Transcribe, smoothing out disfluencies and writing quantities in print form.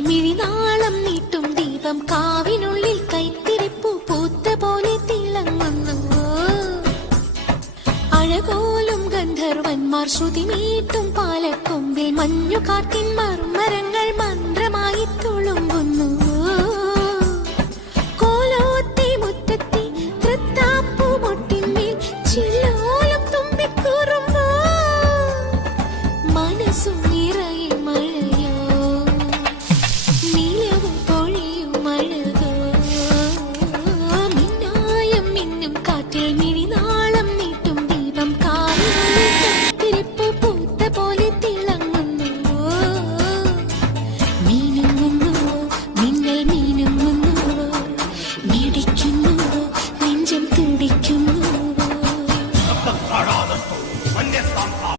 മിഴിനാളം നീട്ടും ദീപം കാവിനുള്ളിൽ കൈത്തിരിപ്പു പൂത്ത പോലെ തിളങ്ങുന്നു. അഴകോലും ഗന്ധർവന്മാർ ശ്രുതി മീട്ടും പാലക്കൊമ്പിൽ മഞ്ഞുകാട്ടിൻ മർമരങ്ങൾ മന്ത്രമായി തുളുമ്പുന്നു.